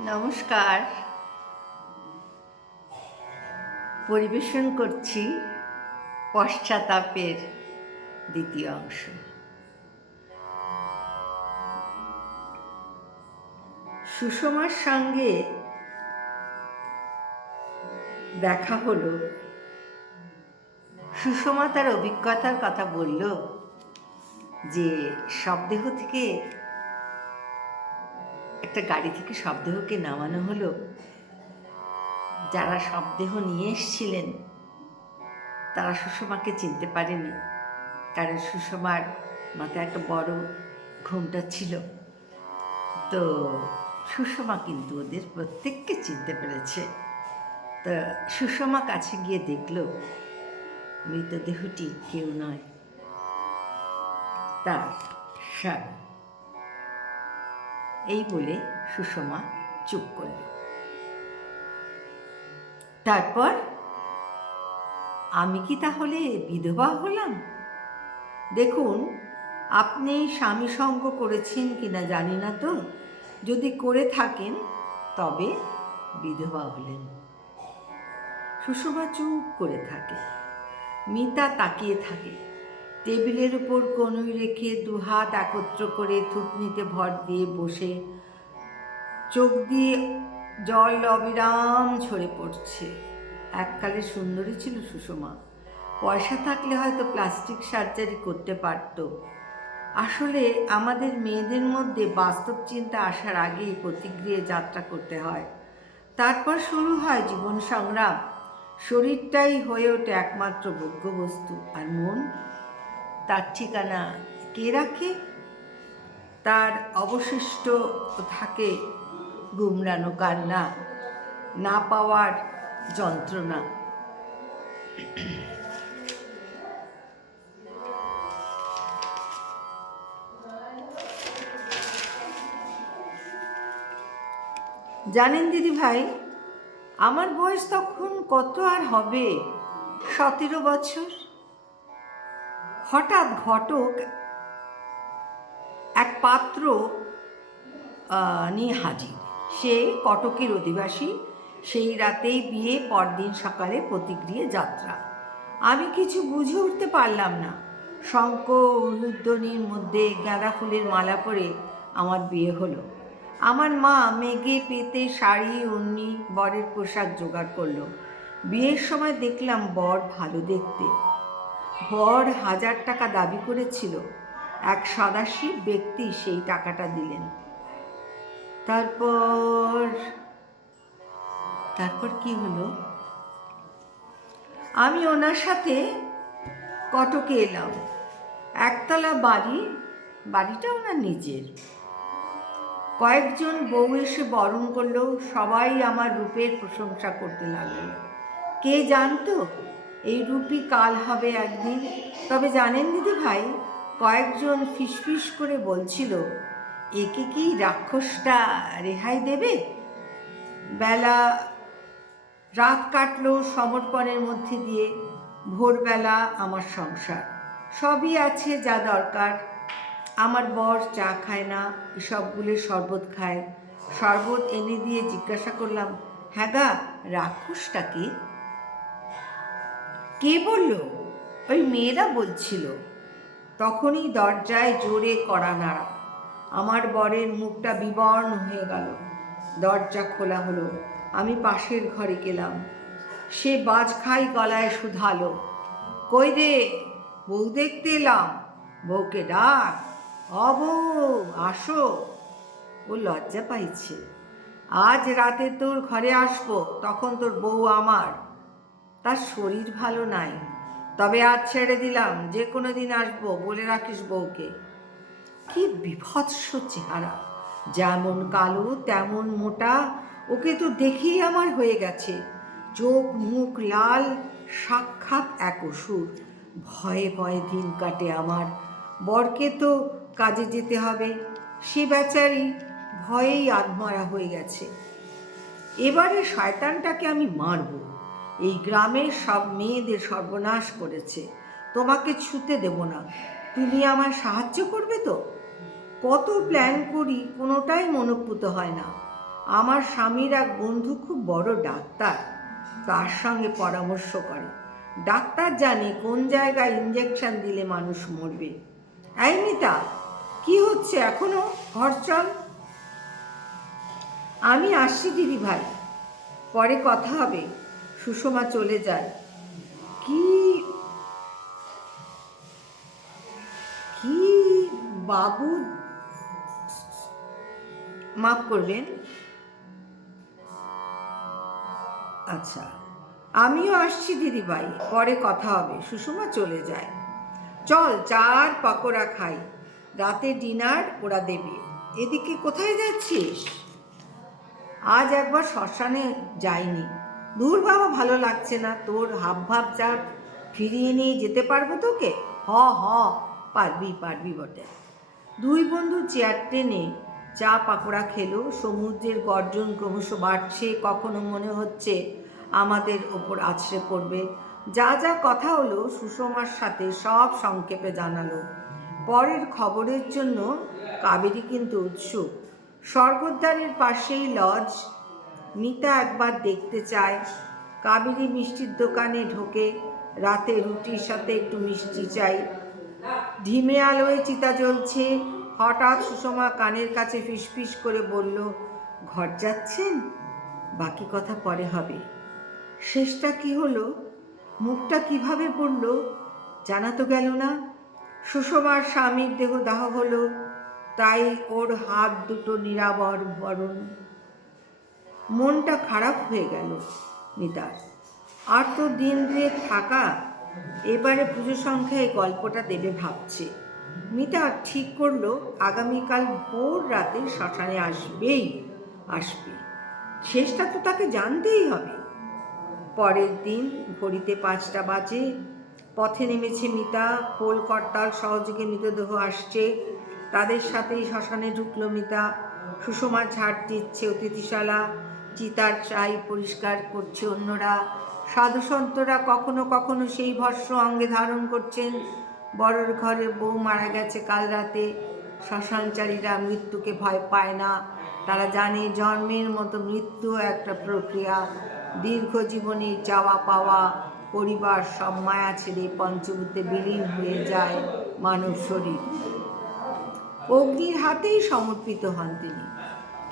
নমস্কার। পরিবেশন করছি পশ্চাতাপের দ্বিতীয় অংশ। সুষমার সঙ্গে দেখা হলো। সুষমা তার অভিজ্ঞতার কথা বলল যে শবদেহ থেকে একটা গাড়ি থেকে শবদেহকে নামানো হলো। যারা শবদেহ নিয়ে এসছিলেন, তারা সুষমাকে চিনতে পারেনি, কারণ সুষমার মাথায় একটা বড় ঘুমটা ছিল। তো সুষমা কিন্তু ওদের প্রত্যেককে চিনতে পেরেছে। তো সুষমা কাছে গিয়ে দেখল, মৃতদেহটি কেউ নয়, তার স্বামী। এই বলে সুষমা চুপ করল। তারপর, আমি কি তাহলে বিধবা হলাম? দেখুন, আপনি স্বামী সঙ্গ করেছেন কিনা জানি না তো। যদি করে থাকেন, তবে বিধবা হলেন। সুষমা চুপ করে থাকে। মিতা তাকিয়ে থাকে। টেবিলের উপর কনুই রেখে দুহাত একত্র করে থুতনিতে ভর দিয়ে বসে। চোখ দিয়ে জল অবিরাম ঝরে পড়ছে। এককালে সুন্দরী ছিল সুষমা। পয়সা থাকলে হয়তো প্লাস্টিক সার্জারি করতে পারত। আসলে আমাদের মেয়েদের মধ্যে বাস্তব চিন্তা আসার আগেই প্রতিক্রিয়া যাত্রা করতে হয়। তারপর শুরু হয় জীবন সংগ্রাম। শরীরটাই হয়ে ওঠে একমাত্র ভোগ্য বস্তু আর মন? তার ঠিকানা কে রাখে? তার অবশিষ্ট থাকে গুমরানো কান্না, না পাওয়ার যন্ত্রণা। জানেন দিদি ভাই, আমার বয়স তখন কত আর হবে? সতেরো বছর। হঠাৎ ঘটক এক পাত্র নিয়ে হাজির। সে কটকের অধিবাসী, সেই রাতেই বিয়ে, পরদিন সকালে প্রতিক্রিয়া যাত্রা। আমি কিছু বুঝে উঠতে পারলাম না। শঙ্খ উলুধ্বনির মধ্যে গাঁদা ফুলের মালা পরে আমার বিয়ে হলো। আমার মা মেঘে পেতে শাড়ি উন্নি বরের পোশাক জোগাড় করল। বিয়ের সময় দেখলাম বর ভালো দেখতে। বর হাজার টাকা দাবি করেছিল। এক সদাশিব ব্যক্তি সেই টাকাটা দিলেন। তারপর তারপর কি হলো? আমি ওনার সাথে কটকে এলাম। একতলা বাড়ি, বাড়িটা ওনার নিজের। কয়েকজন বউ এসে বরণ করল, সবাই আমার রূপের প্রশংসা করতে লাগল। কে জানতো? এই রূপই কাল হবে একদিন। তবে জানেন দিদি ভাই কয়েকজন ফিসফিস করে বলছিল, একে কি রাক্ষসটা রেহাই দেবে? বেলা রাত কাটলো সমর্পণের মধ্যে দিয়ে, ভোরবেলা আমার সংসার। সবই আছে যা দরকার। আমার বর চা খায় না, এসবগুলো শরবত খায়। শরবত এনে দিয়ে জিজ্ঞাসা করলাম হ্যাঁ গা রাক্ষসটাকে কে বলল? ওই মেয়েরা বলছিল। তখনই দরজায় জোরে কড়া নাড়া। আমার বরের মুখটা বিবর্ণ হয়ে গেল। দরজা খোলা হলো। আমি পাশের ঘরে গেলাম। সে বাজ খাই গলায় শুধালো। কই রে? বউ দেখতে এলাম। বউকে ডাক। অ বউ, আসো। ও লজ্জা পাইছে। আজ রাতে তোর ঘরে আসব। তখন তোর বউ আমার। তার শরীর ভালো নাই। তবে আজ ছেড়ে দিলাম যে কোনো দিন আসব, বলে রাখিস বউকে। কি বিভৎস চেহারা, যেমন কালো, তেমন মোটা, ওকে তো দেখেই আমার হয়ে গেছে। চোখ মুখ লাল, সাক্ষাৎ এক অসুর। ভয়ে ভয়ে দিন কাটে আমার, বরকে তো কাজে যেতে হবে। সে বেচারি ভয়েই আধমরা হয়ে গেছে। এবারে শয়তানটাকে আমি মারব। এই গ্রামের সব মেয়েদের সর্বনাশ করেছে। তোমাকে ছুতে দেব না। তুমি আমার সাহায্য করবে তো? কত প্ল্যান করি, কোনোটাই মনোপুত হয় না। আমার স্বামীর এক বন্ধু খুব বড় ডাক্তার। তার সঙ্গে পরামর্শ করে। ডাক্তার জানে কোন জায়গায় ইঞ্জেকশন দিলে মানুষ মরবে। এই মিতা, কি হচ্ছে এখনও? ঘর চল। আমি আসছি দিদি ভাই পরে কথা হবে। সুষমা চলে যায়। কি কি বাবু? মাফ করবেন। আচ্ছা আমিও আসছি দিদি ভাই পরে কথা হবে। সুষমা চলে যায়। চল, চার পকোড়া খাই। রাতে ডিনার ওরা দেবে। এদিকে কোথায় যাচ্ছিস? আজ একবার শ্মশানে যাইনি। দূর বাবা, ভালো লাগছে না। তোর হাব ভাব চা ফিরিয়ে নিয়ে যেতে পারব তোকে? হ হ, পারবি পারবি বটে। দুই বন্ধু চেয়ার টেনে চা পাকোড়া খেলো। সমুদ্রের গর্জন ক্রমশ বাড়ছে। কখনো মনে হচ্ছে আমাদের ওপর আছড়ে পড়বে। যা যা কথা হলো, সুষমার সাথে সব সংক্ষেপে জানালো। পরের খবরের জন্য কাবেরী কিন্তু উৎসুক। স্বর্গদ্বারের পাশেই লজ মিতা একবার দেখতে চায়। কাবেরী মিষ্টির দোকানে ঢোকে। রাতে রুটির সাথে একটু মিষ্টি চাই। ধিমে আলোয় চিতা জ্বলছে। হঠাৎ সুষমা কানের কাছে ফিসফিস করে বলল, ঘর যাচ্ছেন? বাকি কথা পরে হবে। শেষটা কি হলো? মুখটা কীভাবে পড়ল? জানা তো গেল না। সুষমার স্বামীর দেহ দাহ হলো। তাই ওর হাত দুটো নিরাবর বরণ। মনটা খারাপ হয়ে গেল নিতার। আর তো দিন দিয়ে থাকা, এবারে পুজো সংখ্যায় গল্পটা দেবে ভাবছে। মিতা ঠিক করল, আগামীকাল ভোর রাতে শ্মশানে আসবেই, আসবে। শেষটা তো তাকে জানতেই হবে। পরের দিন ঘড়িতে পাঁচটা বাজে, পথে নেমেছে মিতা, খোল, করতাল সহযোগে মৃতদেহ আসছে। তাদের সাথেই শ্মশানে ঢুকলো মিতা। সুষমা ঝাড় দিচ্ছে অতিথিশালা। চিতার চাই পরিষ্কার করছে অন্যরা। সাধুসন্তরা কখনো কখনো সেই ভস্য অঙ্গে ধারণ করছেন। বড়র ঘরে বউ মারা গেছে কাল রাতে। শ্মশানচারীরা মৃত্যুকে ভয় পায় না। তারা জানে জন্মের মতো মৃত্যু একটা প্রক্রিয়া। দীর্ঘ জীবনে চাওয়া পাওয়া, পরিবার সব মায়া ছেড়ে পঞ্চভূতে বিলীন হয়ে যায় মানব শরীর। অগ্নির হাতেই সমর্পিত হন তিনি।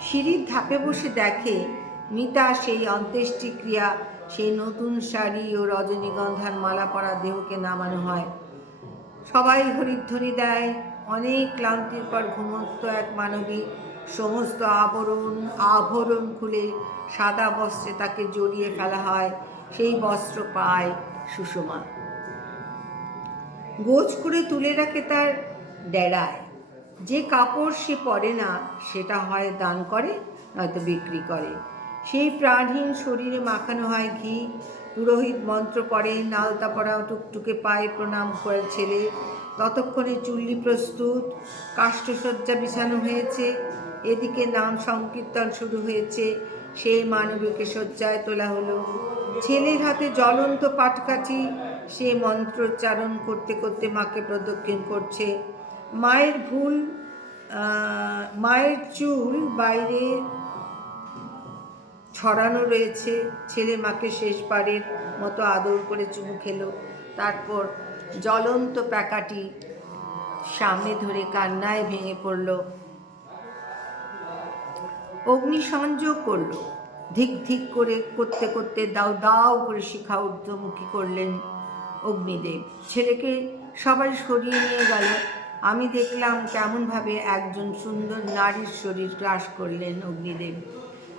সিঁড়ির ধাপে বসে দেখে মিতা সেই অন্ত্যেষ্টিক্রিয়া সেই নতুন শাড়ি ও রজনীগন্ধার মালা পরা দেহকে নামানো হয়। সবাই হরিধ্বনি দেয়, অনেক ক্লান্তির পর ঘুমন্ত এক মানবী। সমস্ত আবরণ, আভরণ খুলে সাদা বস্ত্রে তাকে জড়িয়ে ফেলা হয়, সেই বস্ত্র পায় সুষমা। গোজ করে তুলে রাখে তার ডেরায়। যে কাপড় সে পরে না, সেটা হয় দান করে, নয়তো বিক্রি করে। সেই প্রাণহীন শরীরে মাখানো হয় ঘি। পুরোহিত মন্ত্র পড়ে, নালতা পড়া, টুকটুকে পায়ে প্রণাম করে ছেলে। ততক্ষণে চুল্লি প্রস্তুত, কাষ্ঠসজ্জা বিছানো হয়েছে। এদিকে নাম সংকীর্তন শুরু হয়েছে, সেই মানবীকে শয্যায় তোলা হলো। ছেলের হাতে জ্বলন্ত পাটকাঠি, সে মন্ত্রোচ্চারণ করতে করতে মাকে প্রদক্ষিণ করছে। মায়ের ভুল মায়ের চুল বাইরে ছড়ানো রয়েছে। ছেলে মাকে শেষবারের মতো আদর করে চুমু খেলো। তারপর জ্বলন্ত প্যাকাটি সামনে ধরে কান্নায় ভেঙে পড়ল। অগ্নি সংযোগ করল। ধিক ধিক করে করতে করতে দাও দাও করে শিখা ঊর্ধ্বমুখী করলেন অগ্নিদেব। ছেলেকে সবাই সরিয়ে নিয়ে গেল। আমি দেখলাম কেমনভাবে একজন সুন্দর নারীর শরীর গ্রাস করলেন অগ্নিদেব।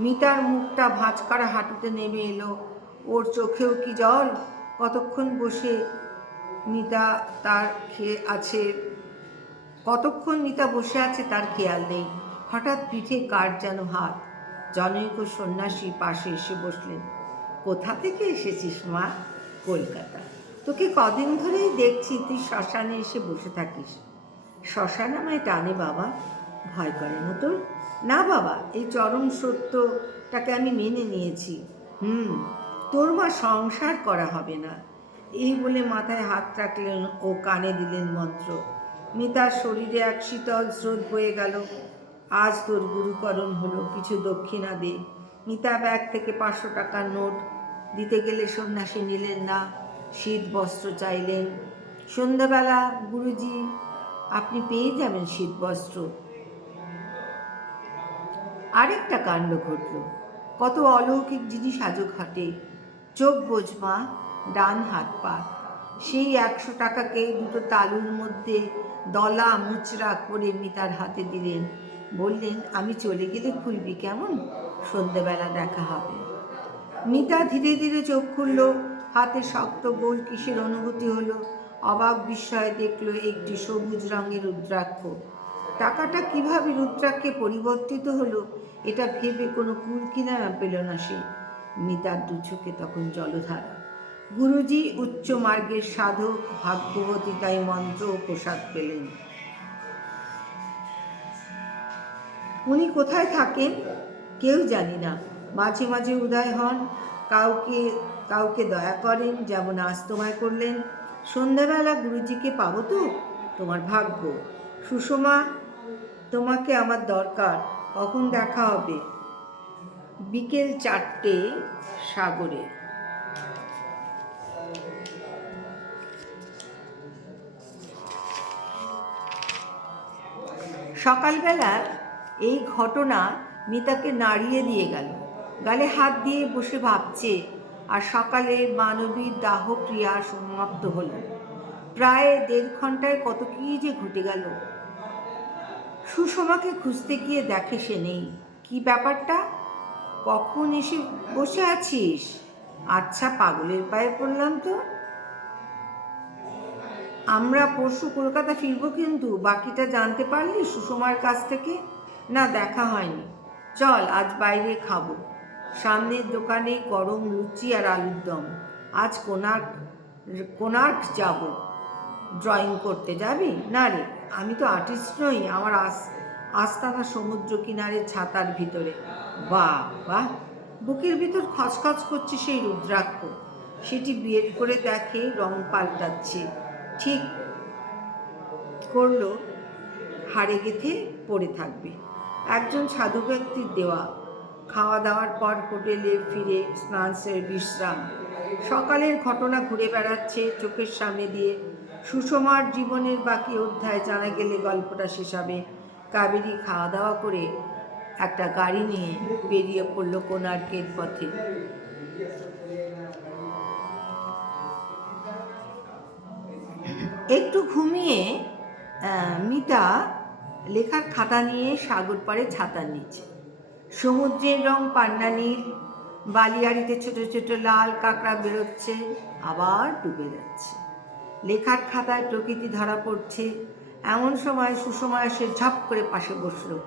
মিতার মুখটা ভাঁজ করা হাঁটুতে নেমে এলো। ওর চোখেও কি জল? কতক্ষণ বসে মিতা তার খেয়ে আছে? কতক্ষণ মিতা বসে আছে তার খেয়াল নেই। হঠাৎ পিঠে কার যেন হাত। জনৈক সন্ন্যাসী পাশে এসে বসলেন। কোথা থেকে এসেছিস মা? কলকাতা। তোকে কদিন ধরেই দেখছি, তুই শ্মশানে এসে বসে থাকিস। শ্মশান আমায় টানে বাবা। ভয় করে না তোর? না বাবা, এই চরম সত্যটাকে আমি মেনে নিয়েছি। হুম, তোর মা সংসার করা হবে না। এই বলে মাথায় হাত রাখলেন ও কানে দিলেন মন্ত্র। মিতার শরীরে এক শীতল স্রোত বয়ে গেল। আজ তোর গুরুকরণ হলো কিছু দক্ষিণা দে। মিতা ব্যাগ থেকে পাঁচশো টাকার নোট দিতে গেলে সন্ন্যাসী নিলেন না। শীত বস্ত্র চাইলেন। সন্ধ্যাবেলা, গুরুজি, আপনি পেয়ে যাবেন শীত বস্ত্র। আরেকটা কাণ্ড ঘটল। কত অলৌকিক জিনিস আজও ঘটে। চোখ বোঝমা ডান হাত পা। সেই একশো টাকাকে দুটো তালুর মধ্যে দলা মুচড়া করে মিতার হাতে দিলেন। বললেন, আমি চলে গেলে খুলবি কেমন? সন্ধেবেলা দেখা হবে। মিতা ধীরে ধীরে চোখ খুলল। হাতে শক্ত গোল কিসের অনুভূতি হলো? অবাক বিস্ময়ে দেখল, একটি সবুজ রঙের রুদ্রাক্ষ। টাকাটা কীভাবে রুদ্রাক্ষে পরিবর্তিত হলো, এটা ভেবে কোনো কুল কিনারা পেল না সে। মিতার দু চোখে তখন জলধারা। গুরুজি উচ্চ মার্গের সাধক, ভাগ্যবতী তাই মন্ত্র ও প্রসাদ পেলেন। উনি কোথায় থাকেন? কেউ জানি না। মাঝে মাঝে উদয় হন। কাউকে কাউকে দয়া করেন, যেমন আজ তোমায় করলেন। সন্ধ্যাবেলা গুরুজিকে পাবো তো? তোমার ভাগ্য। সুষমা তোমাকে আমার দরকার, কখন দেখা হবে? বিকেল চারটে, সাগরে। সকালবেলা এই ঘটনা মিতাকে নাড়িয়ে দিয়ে গেল। গালে হাত দিয়ে বসে ভাবছে আর সকালে মানবীর দাহ ক্রিয়া সমাপ্ত হলো। প্রায় দেড় ঘন্টায় কত কী যে ঘটে গেল। সুষমাকে খুঁজতে গিয়ে দেখে সে নেই। কি ব্যাপারটা? কখন এসে বসে আছিস? আচ্ছা পাগলের পায়ে পড়লাম তো। আমরা পরশু কলকাতা ফিরবো কিন্তু, বাকিটা জানতে পারলি সুষমার কাছ থেকে? না, দেখা হয়নি। চল, আজ বাইরে খাব। সামনের দোকানে গরম লুচি আর আলুর দম। আজ কোনার্ক কোনার্ক যাব। ড্রয়িং করতে যাবি? না রে। আমি তো আর্টিস্ট নই, আমার আস, আস্তানা সমুদ্র কিনারে ছাতার ভিতরে। বাহ বাহ বুকের ভিতর খচখচ করছে সেই রুদ্রাক্ষ। সেটি বিয়ের করে দেখে রং পাল্টাচ্ছে। ঠিক করল, হাড়ে গেথে পড়ে থাকবে। একজন সাধু ব্যক্তির দেওয়া। খাওয়া দাওয়ার পর হোটেলে ফিরে স্নান বিশ্রাম। সকালের ঘটনা ঘুরে বেড়াচ্ছে চোখের সামনে দিয়ে। সুষমার জীবনের বাকি অধ্যায় জানা গেলে গল্পটা শেষ হবে কাবেরী খাওয়া দাওয়া করে একটা গাড়ি নিয়ে বেরিয়ে পড়ল কোনার্কের পথে। একটু ঘুমিয়ে মিতা লেখার খাতা নিয়ে সাগর পাড়ে ছাতার নিচে। সমুদ্রের রং পান্না নীল, বালিয়াড়িতে ছোট ছোট লাল কাঁকড়া বেরোচ্ছে, আবার ডুবে যাচ্ছে। লেখার খাতায় প্রকৃতি ধরা পড়ছে। এমন সময় সুষমা এসে ঝপ করে পাশে বসল।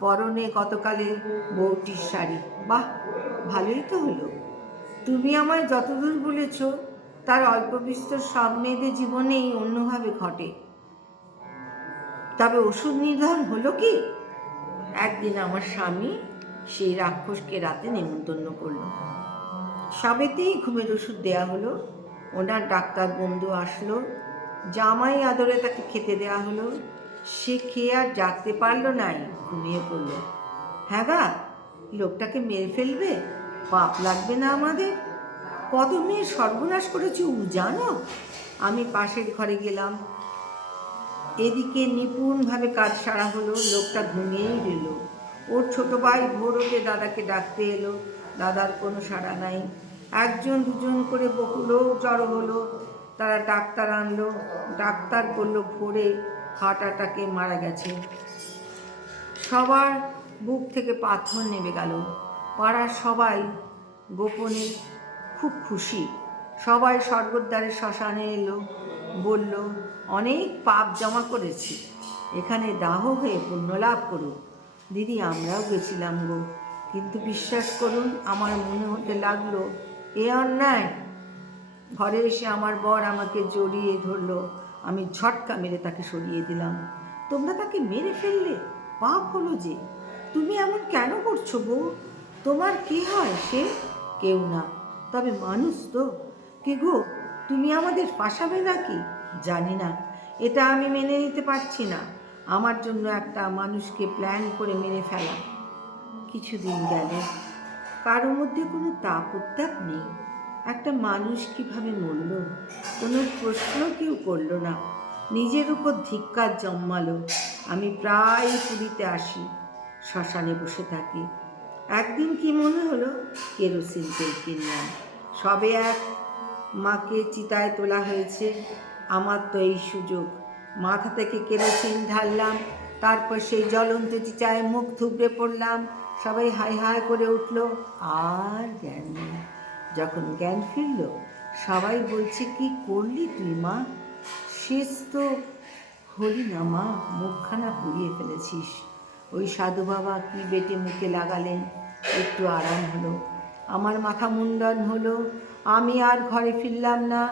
পরনে গতকালে বউটির শাড়ি। বাহ, ভালোই তো হলো। তুমি আমায় যতদূর বলেছ, তার অল্প বিস্তর সব মেয়েদের জীবনেই অন্যভাবে ঘটে। তবে ওষুধ নির্ধারণ হলো কি? একদিন আমার স্বামী সেই রাক্ষসকে রাতে নেমন্তন্ন করল। সবেতেই ঘুমের ওষুধ দেয়া হলো। ওনার ডাক্তার বন্ধু আসলো। জামাই আদরে তাকে খেতে দেওয়া হলো। সে খেয়ে আর জাগতে পারল নাই ঘুমিয়ে পড়ল। হ্যাঁ গা, লোকটাকে মেরে ফেলবে? পাপ লাগবে না আমাদের। কত মেয়ের সর্বনাশ করেছি উ জানো? আমি পাশের ঘরে গেলাম। এদিকে নিপুণভাবে কাজ সারা হলো, লোকটা ঘুমিয়েই রইল। ওর ছোট ভাই ভোর ওঠে দাদাকে ডাকতে এলো। দাদার কোনো সাড়া নাই। একজন দুজন করে বহু লোক জড়ো হলো। তারা ডাক্তার আনলো, ডাক্তার বলল, ভোরে হার্ট অ্যাটাকে মারা গেছে। সবার বুক থেকে পাথর নেমে গেল। পাড়ার সবাই গোপনে খুব খুশি। সবাই স্বর্গদ্বারের শ্মশানে এলো, বলল, অনেক পাপ জমা করেছি। এখানে দাহ হয়ে পুণ্য লাভ করুক দিদি, আমরাও গেছিলাম গো। কিন্তু বিশ্বাস করুন, আমার মনে হতে লাগল এ অন্যায়? ঘরে এসে আমার বর আমাকে জড়িয়ে ধরলো। আমি ঝটকা মেরে তাকে সরিয়ে দিলাম। তোমরা তাকে মেরে ফেললে? পাপ হলো যে। তুমি এমন কেন করছ বউ? তোমার কি হয় সে? কেউ না। তবে মানুষ তো। কি গো, তুমি আমাদের ফাঁসাবে নাকি? জানি না। এটা আমি মেনে নিতে পারছি না। আমার জন্য একটা মানুষকে প্ল্যান করে মেরে ফেলা। কিছুদিন গেল। কারোর মধ্যে কোনো তাপ উত্তাপ নেই। একটা মানুষ কীভাবে মরল? কোনো প্রশ্ন কেউ করল না। নিজের উপর ধিক্কার জন্মালো। আমি প্রায় পুরীতে আসি, শ্মশানে বসে থাকি। একদিন কি মনে হলো? কেরোসিন তেল কিনলাম। সবে এক মাকে চিতায় তোলা হয়েছে। আমার তো এই সুযোগ। মাথা থেকে কেরোসিন ঢাললাম। তারপর সেই জ্বলন্ত চিতায় মুখ থুবড়ে পড়লাম। সবাই হাই হাই করে উঠল, আর জ্ঞান নেই। যখন জ্ঞান ফিরল, সবাই বলছে, কি করলি তুই, মা? শেষ তো হলি না, মা, মুখখানা পুড়িয়ে ফেলেছিস। ওই সাধু বাবা কি বেটে মুখে লাগালেন? একটু আরাম হলো। আমার মাথা মুন্ডন হলো, আমি আর ঘরে ফিরলাম না,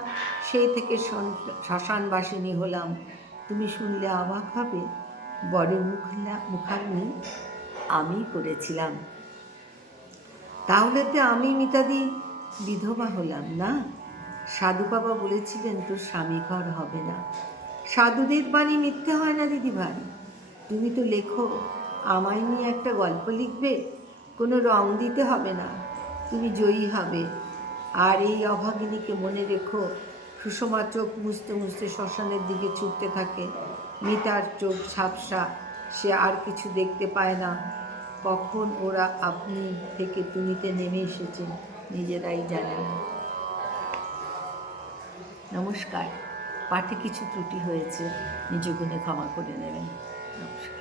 সেই থেকে শন- শ্মশানবাসিনী হলাম। তুমি শুনলে অবাক হবে, বড় মুখলা, মুখাগ্নি আমি করেছিলাম। তাহলে তো আমি মিতাদি বিধবা হলাম না? সাধু বাবা বলেছিলেন, তোর স্বামী ঘর হবে না। সাধুদের বাণী মিথ্যে হয় না দিদি ভাই তুমি তো লেখো, আমায় নিয়ে একটা গল্প লিখবে, কোনো রং দিতে হবে না, তুমি জয়ী হবে। আর এই অভাগিনীকে মনে রেখো, সুষমা চোখ মুছতে মুছতে শ্মশানের দিকে ছুটতে থাকে, মিতার চোখ ঝাপসা সে আর কিছু দেখতে পায় না। কখন ওরা আপনি থেকে তুমিতে নেমে এসেছেন নিজেরাই জানে না। নমস্কার। পাঠে কিছু ত্রুটি হয়েছে নিজগুণে ক্ষমা করে নেবেন। নমস্কার।